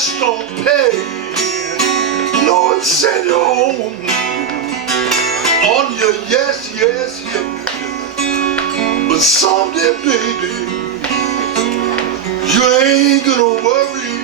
cash don't pay. No, it's send you home on your yes, yes, yes. But someday, baby, you ain't gonna worry,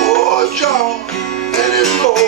oh, John, anymore.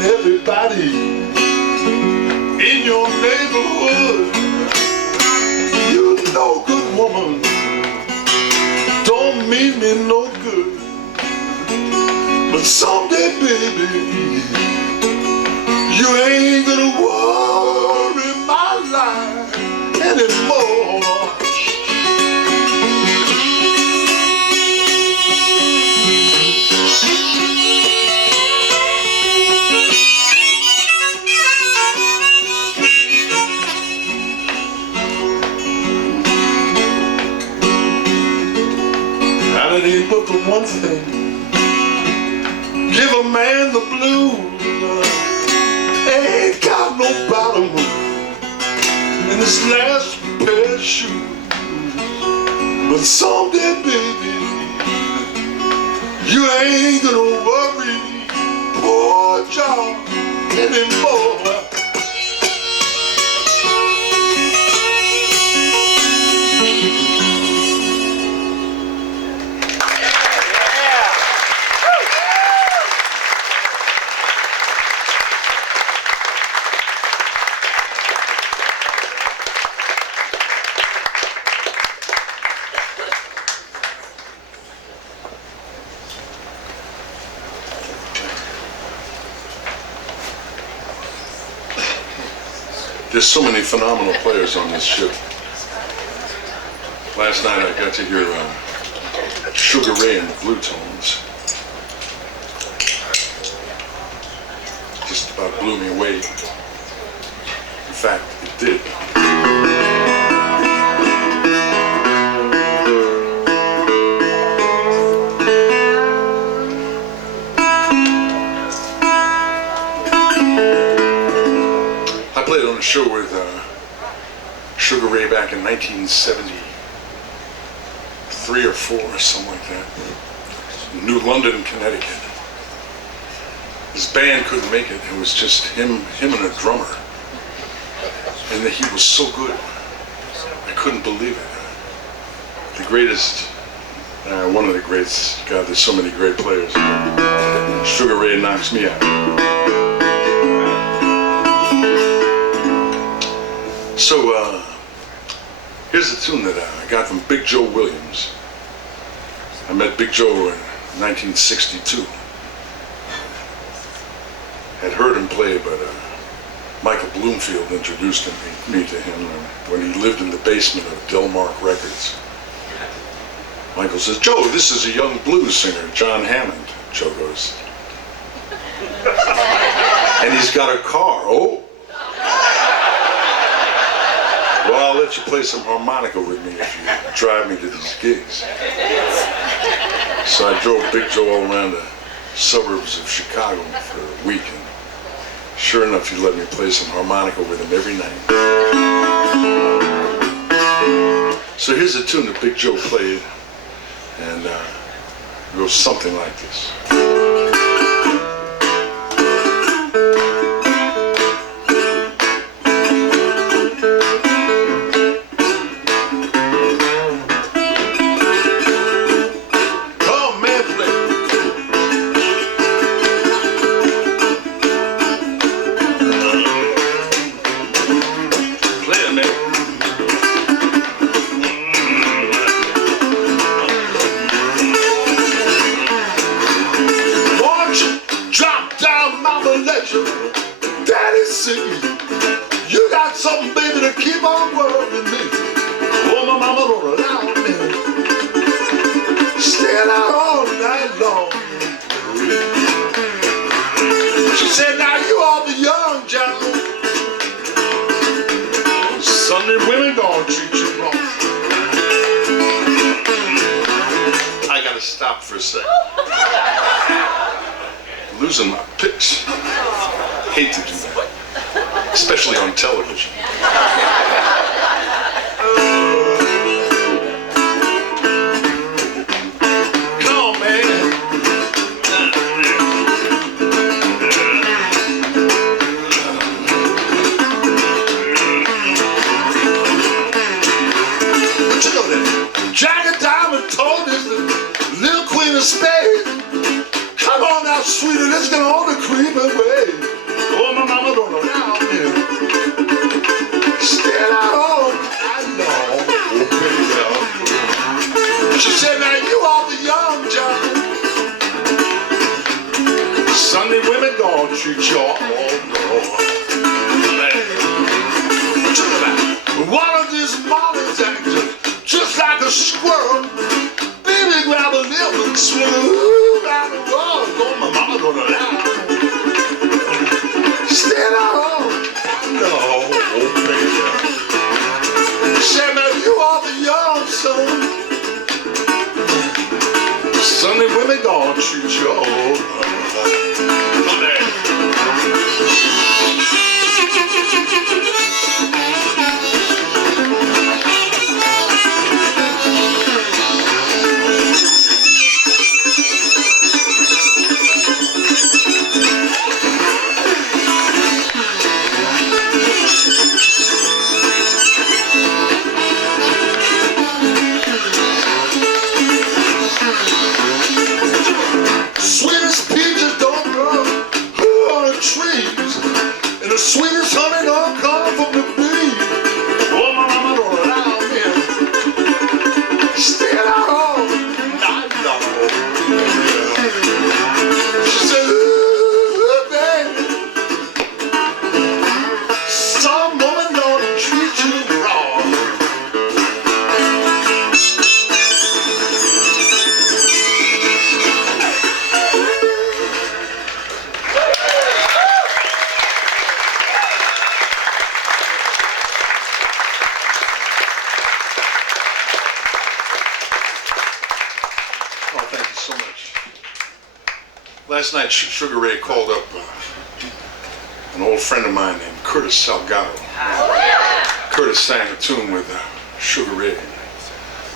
Everybody in your neighborhood, you no good woman, don't mean me no good. But someday, baby, you ain't gonna worry my life anymore. It ain't but the one thing, give a man the blues, ain't got no bottom in his last pair of shoes. But someday, baby, you ain't gonna worry, poor John, anymore. There's so many phenomenal players on this ship. Last night I got to hear Sugar Ray and the Blue Tones. Just about blew me away. In fact, it did. Show with Sugar Ray back in 1973 or 4 or something like that. New London, Connecticut. His band couldn't make it. It was just him and a drummer. And he was so good. I couldn't believe it. The greatest, one of the greats. God, there's so many great players. Sugar Ray knocks me out. So, here's a tune that I got from Big Joe Williams. I met Big Joe in 1962. Had heard him play, but Michael Bloomfield introduced me to him when he lived in the basement of Delmark Records. Michael says, "Joe, this is a young blues singer, John Hammond." Joe goes, "And he's got a car." "Oh. Well, I'll let you play some harmonica with me if you drive me to these gigs." So I drove Big Joe all around the suburbs of Chicago for a week, and sure enough, he let me play some harmonica with him every night. So here's a tune that Big Joe played, and it goes something like this. gonna let your daddy see. You got something, baby, to keep on worrying me. Oh, my mama don't allow me. Staying out all night long. She said, now you all the young, John. Sunday women gonna treat you wrong. I gotta stop for a second. Losing my pitch. Hate to do that, especially on television. Come on, man. But you know that Jack and Diamond told us the little queen of spades. Come on now, sweetie, let's get on the creep away. Oh, my mama don't allow me. Staying out all night long. Oh, baby. She said, now you are the young John. Sunday women gonna treat you all one of these mornings acting just like a squirrel. Baby, grab a nip and swing around the world. Oh, my mama don't allow me. Stand out. No, baby. Say, man, you are the young son. Sunday women gonna treat you all. Sweetest peaches don't grow on the trees, and the sweetest honey don't come from the bee. Oh, my mama don't allow me. Staying out all night long. She said, ooh, baby, some woman don't treat you wrong. Oh, thank you so much. Last night, Sugar Ray called up an old friend of mine named Curtis Salgado. Curtis sang a tune with Sugar Ray.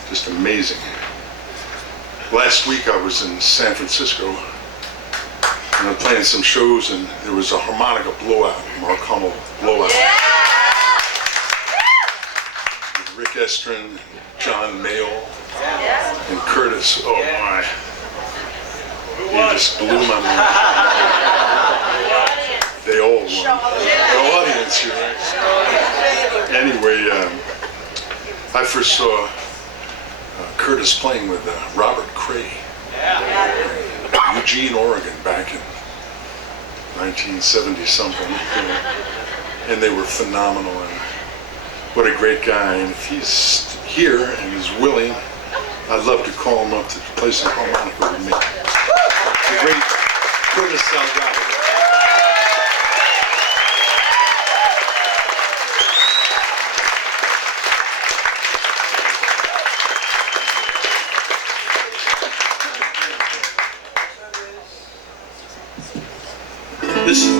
Just amazing. Last week, I was in San Francisco, and I'm playing some shows, and there was a harmonica blowout, Mark Hummel blowout. With Rick Estrin, and John Mayall, and Curtis. Oh my. He just blew my mind. They all won. The audience here, right? Anyway, I first saw Curtis playing with Robert Cray. Eugene, Oregon, back in 1970 something. And they were phenomenal. And what a great guy. And if he's here and he's willing, I'd love to call him up to play some harmonica with me. The great Curtis Salgado.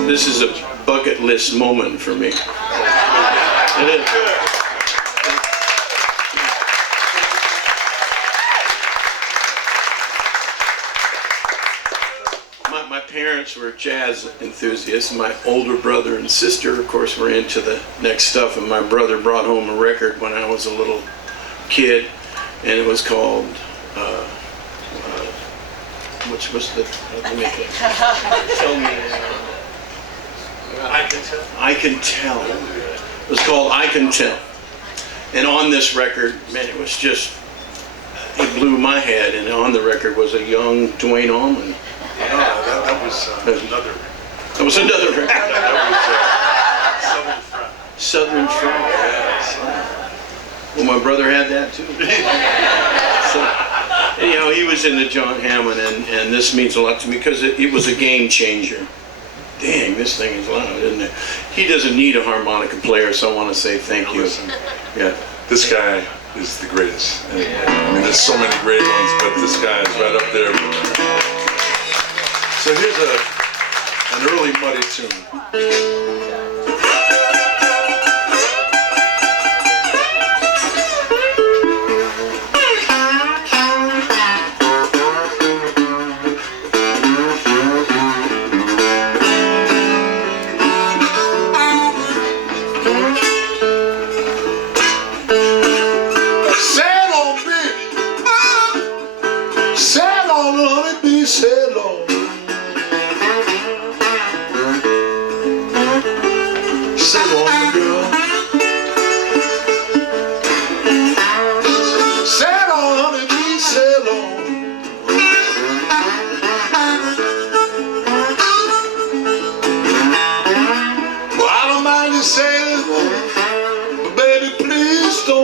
This is a bucket list moment for me. It is. My parents were jazz enthusiasts. My older brother and sister, of course, were into the next stuff, and my brother brought home a record when I was a little kid, and it was called which was the let me tell me I can tell. I Can Tell. It was called I Can Tell. And on this record, man, it was just, it blew my head. And on the record was a young Dwayne Allman. Yeah, that was another That was another record. Southern Front. Southern Front. Well, my brother had that too. So, anyhow, he was into John Hammond, and this means a lot to me because it was a game changer. Dang, this thing is loud, isn't it? He doesn't need a harmonica player, so I want to say thank you. Listen, Yeah. this guy is the greatest. And, I mean, there's so many great ones, but this guy is right up there. So here's an early Muddy tune.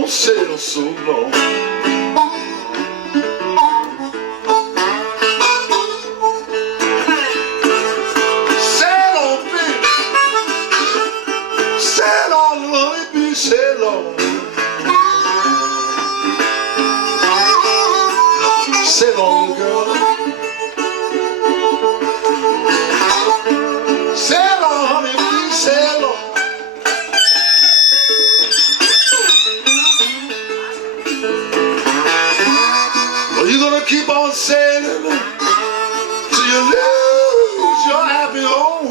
Sail so long. Sail on, baby. Sail on, honey, be sail on. Sail on, girl. Sail on, honey, be sail on. You're gonna keep on sailing till you lose your happy home.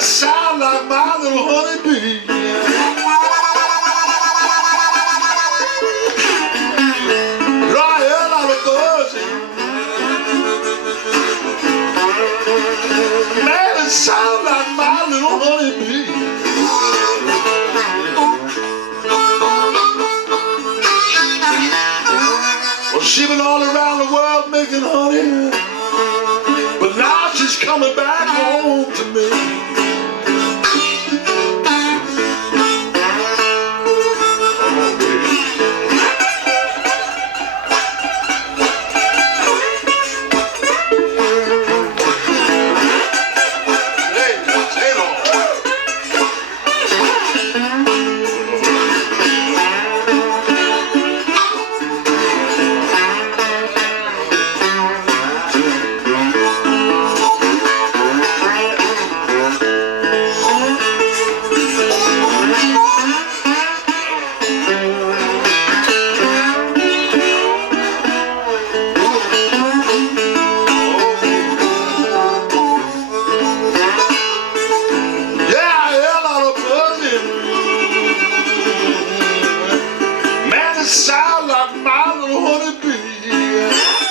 Sound like my little honeybee. I hear a lot of buzzing. Man, it sound like my little honeybee. Well, she been all around the world making honey, but now she's coming back home to me. Sound like my little honeybee.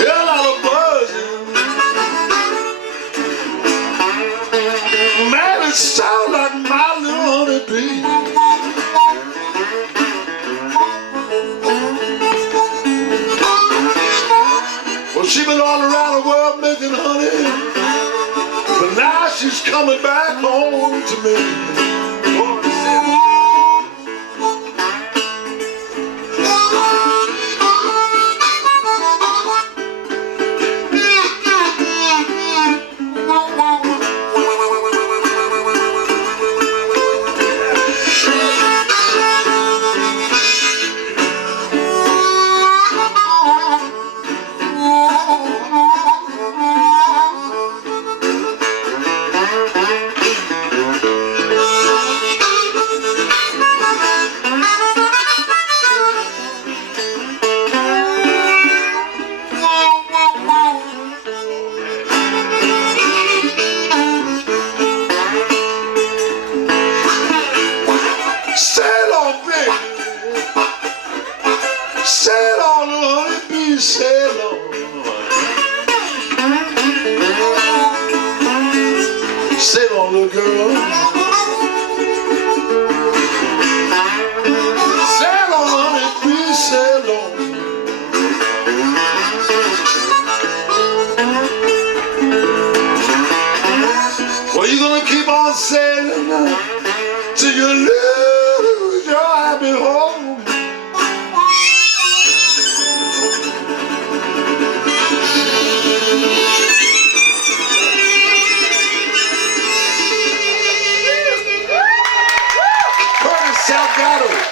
Hear a lot of buzzing. Man, it sound like my little honeybee. Well, she been all around the world making honey, but now she's coming back home to me. girl. Sail on, honey, please sail on. Well, you're gonna keep on sailing till you lose your happy home. Salgado.